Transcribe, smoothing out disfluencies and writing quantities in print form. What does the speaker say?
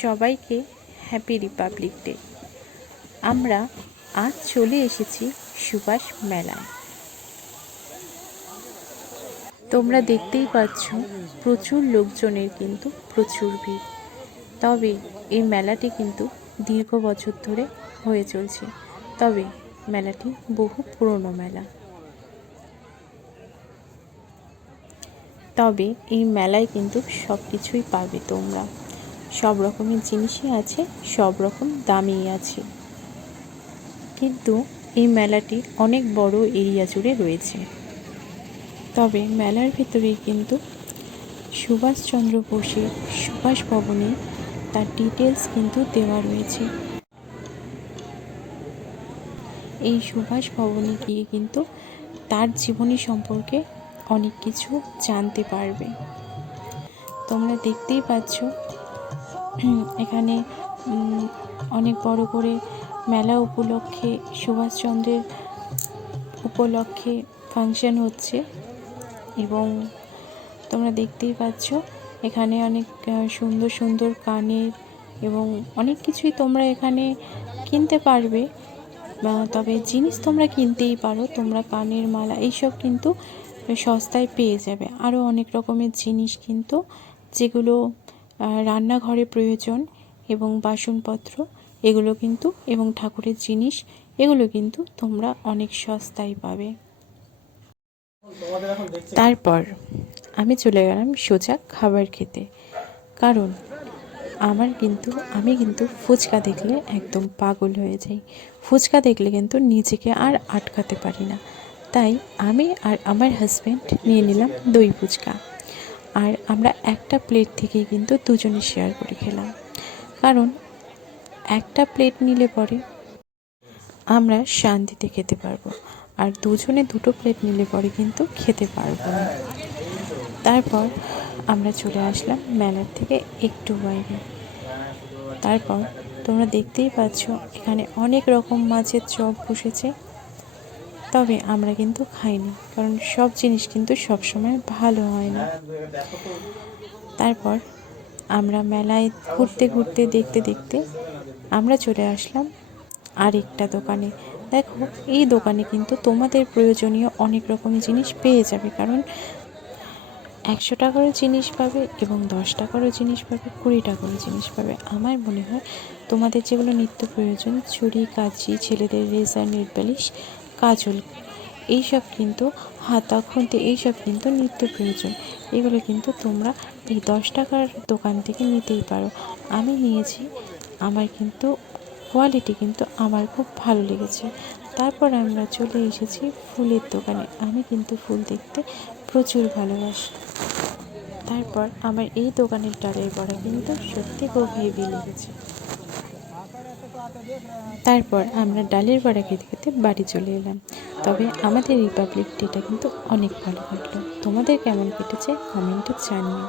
সবাইকে happy Republic day. আমরা আজ চলে এসেছি সুভাষ মেলায়। তোমরা দেখতেই পাচ্ছ প্রচুর লোকজনের কিন্তু প্রচুর ভিড়। তবে এই মেলাটি কিন্তু দীর্ঘ বছর ধরে হয়ে চলছে। তবে মেলাটি বহু পুরনো মেলা। তবে এই মেলায় কিন্তু সব কিছুই পাবে তোমরা। সব রকমের জিনিসই আছে, সব রকম দামই আছে। কিন্তু এই মেলাটি অনেক বড় এরিয়া জুড়ে রয়েছে। তবে মেলার ভিতরেই কিন্তু সুভাষচন্দ্র বোসের সুভাষ ভবনে তার ডিটেলস কিন্তু দেওয়া রয়েছে। এই সুভাষ ভবনে গিয়ে কিন্তু তার জীবনী সম্পর্কে অনেক কিছু জানতে পারবে। তোমরা দেখতেই পাচ্ছ এখানে অনেক বড় করে মেলা উপলক্ষে, সুভাষচন্দ্রের উপলক্ষে ফাংশন হচ্ছে। এবং তোমরা দেখতেই পাচ্ছ এখানে অনেক সুন্দর সুন্দর কানের এবং অনেক কিছুই তোমরা এখানে কিনতে পারবে। তবে জিনিস তোমরা কিনতেই পারো, তোমরা কানের মালা এইসব কিন্তু সস্তায় পেয়ে যাবে। আরও অনেক রকমের জিনিস কিন্তু যেগুলো রান্নাঘরে প্রয়োজন এবং বাসনপত্র এগুলো কিন্তু, এবং ঠাকুরের জিনিস এগুলো কিন্তু তোমরা অনেক সস্তায় পাবে। তারপর আমি চলে গেলাম সোজা খাবার খেতে, কারণ আমি কিন্তু ফুচকা দেখলে একদম পাগল হয়ে যাই। ফুচকা দেখলে কিন্তু নিজেকে আর আটকাতে পারি না। তাই আমি আর আমার হাজব্যান্ড নিয়ে নিলাম দই ফুচকা। আর আমরা একটা প্লেট থেকেই কিন্তু দুজনে শেয়ার করে খেলাম, কারণ একটা প্লেট নিলে পরে আমরা শান্তিতে খেতে পারবো, আর দুজনে দুটো প্লেট নিলে পরে কিন্তু খেতে পারবো না। তারপর আমরা চলে আসলাম মেলার থেকে একটু বাইরে। তারপর তোমরা দেখতেই পাচ্ছ এখানে অনেক রকম মাছের চপ বসেছে। তবে আমরা কিন্তু খাইনি, কারণ সব জিনিস কিন্তু সবসময় ভালো হয় না। তারপর আমরা মেলায় ঘুরতে ঘুরতে দেখতে দেখতে আমরা চলে আসলাম আরেকটা দোকানে। দেখো, এই দোকানে কিন্তু তোমাদের প্রয়োজনীয় অনেক রকম জিনিস পেয়ে যাবে, কারণ 100 টাকারও জিনিস পাবে এবং 10 টাকারও জিনিস পাবে, 20 টাকারও জিনিস পাবে। আমার মনে হয় তোমাদের যেগুলো নিত্য প্রয়োজন, ছুরি, কাঁচি, ছেলেদের রেজার, নেল পালিশ, কাজল, এইসব কিন্তু হাতা, খুন্তি, এইসব কিন্তু নিত্য প্রয়োজন। এগুলো কিন্তু তোমরা এই 10 টাকার দোকান থেকে নিতেই পারো। আমি নিয়েছি, আমার কিন্তু কোয়ালিটি কিন্তু আমার খুব ভালো লেগেছে। তারপর আমরা চলে এসেছি ফুলের দোকানে। আমি কিন্তু ফুল দেখতে প্রচুর ভালোবাসি। তারপর আমার এই দোকানের ডালের বড়া কিন্তু সত্যি খুব হেভি লেগেছে। তারপর আমরা ডালের বড়া খেতে খেতে বাড়ি চলে এলাম। তবে আমাদের রিপাবলিক ডেটা কিন্তু অনেক ভালো কাটলো। তোমাদের কেমন কেটেছে কমেন্টে জানিও।